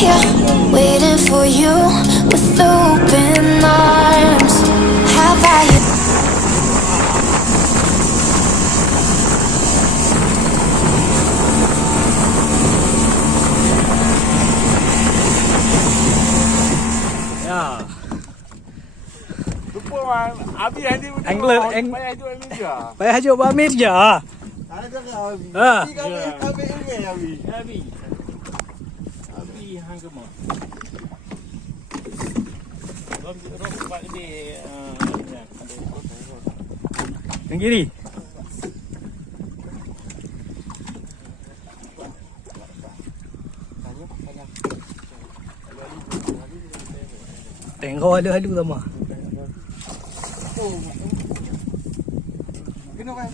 here, waiting for you with open arms. Have I? Ya. Lupa bang, Abi hari ni Angler, payah jual ni je. Payah hajuk Amir je. Ada cakap Abi. Ha. Abi email Abi. Abi hang ke mana? Rom buat dia Yang kiri. Tengok halu-halu sama. Kena bang.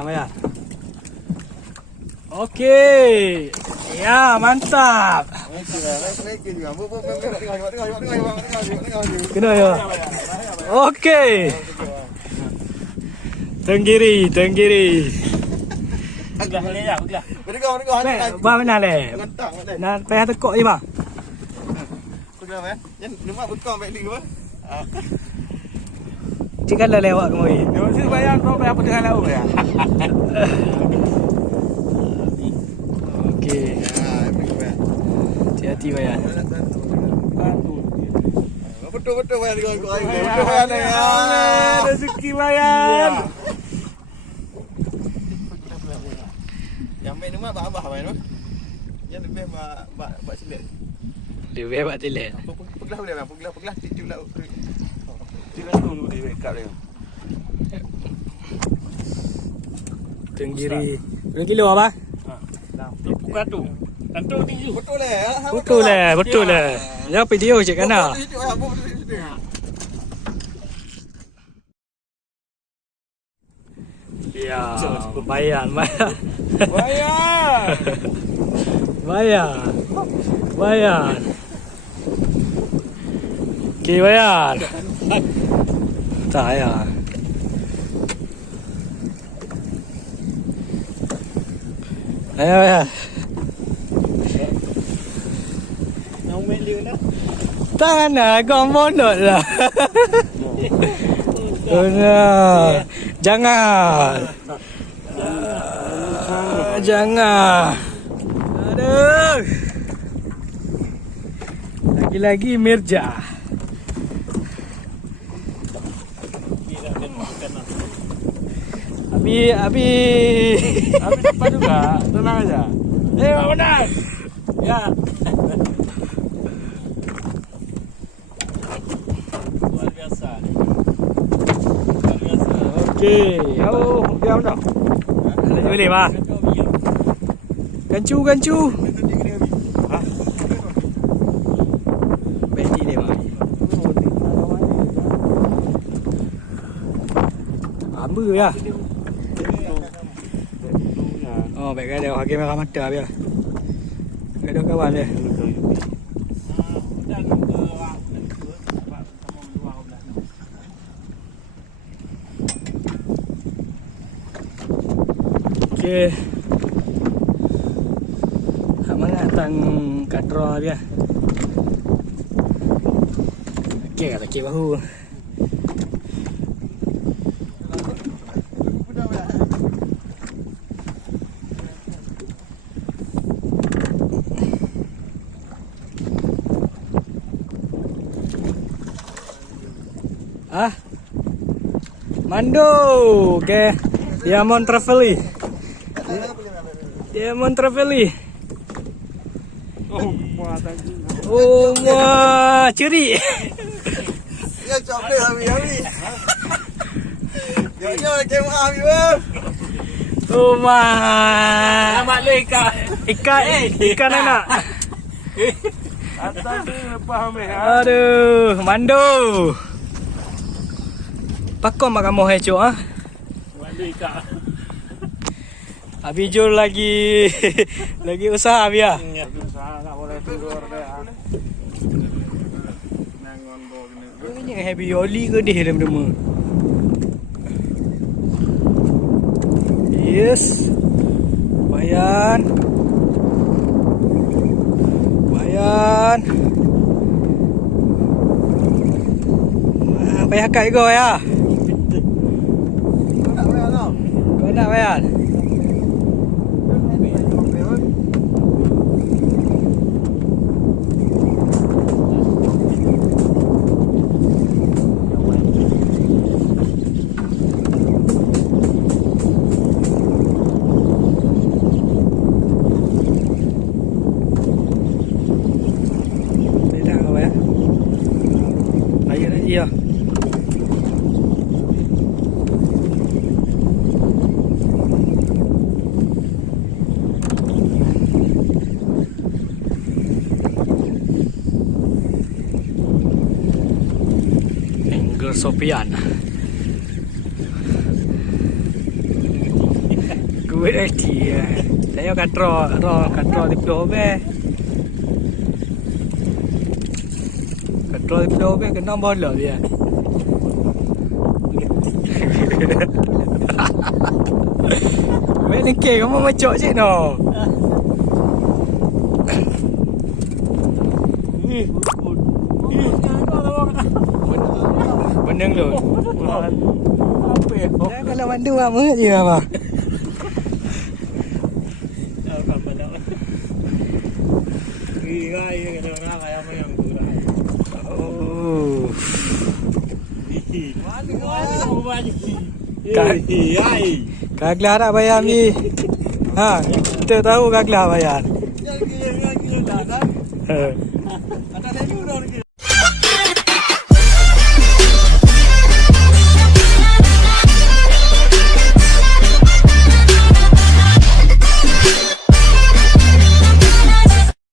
Bayar. Okey. Ya, mantap. Kena ya. Okey. Tenggiri. Belah boleh tak? Belah. Ba mana le? Nak payah tekok je bang. Lemak bekam balik ke apa? Cik kalau lewat kemari. Dia mesti bayar kau bayar apa dengan laut ya? Okey. Hati-hati bayar. Betul bayar kau. Betul bayar ni. Rezeki bayar. Yang main rumah abah main tu. Yang lebih buat selit. Lebih buat telet. Pegelah boleh bang, pegelah tiup laut. Tiup tu dulu dia kat dia. Tenggiri. Berapa kilo abang? Bukan tu. Tentu tinggi. Betul lah. Ya video je kan ah. Ya, bayar. Okey, bayar. Tak ya. Bayar. Nak main dia nak. Tangan lah, kau monot lah. Jangan. Aduh. Lagi-lagi Mirja. Abi. Abi depan juga, tenang aja. Benar. Ya. Luar biasa. Okey. Oh, diam dah. Boleh bah. Gancu. Beti dia bah. Amba ya. Oh, baik ada harga merah mata dia. Ada kawan dia. Okey. Mana datang kadra dia. Okey, kata bahu. Mando, okay. Diamond Traveli. Oh, wah, curi. Ya copet Abi. Ya kamera Abi bang. Oh, mah. Selamat lu Ikan anak. Atas ni lepas ambil. Aduh, Mando. Pakon mak kamu hejo ah. Malu ikan. Abi Jul lagi usaha abi ah. Usaha tak boleh tidur dia. Nangon bo gini. Ini heavy oli ke dia dema. Yes. Bayan. Yan. Payah kat juga ya. Kau nak bayar tau? Kau nak bayar? Tidak kau bayar. Ayo nak dia. Anggur Sopian. Gue dia. Saya katro di Plobe. Katro di Plobe kena bola dia. Main ke kamu macok je no. Beneng lu. Apa ya? Dah kalau mandu lama je apa. Apa pada. Iya, kena orang kayak apa yang kurang. Oh. Mana banyak. Kaglah nak bayar ni. Ha, kita tahu kaglah bayar. Jangan gila dah kan? Ha. Ada lagi orang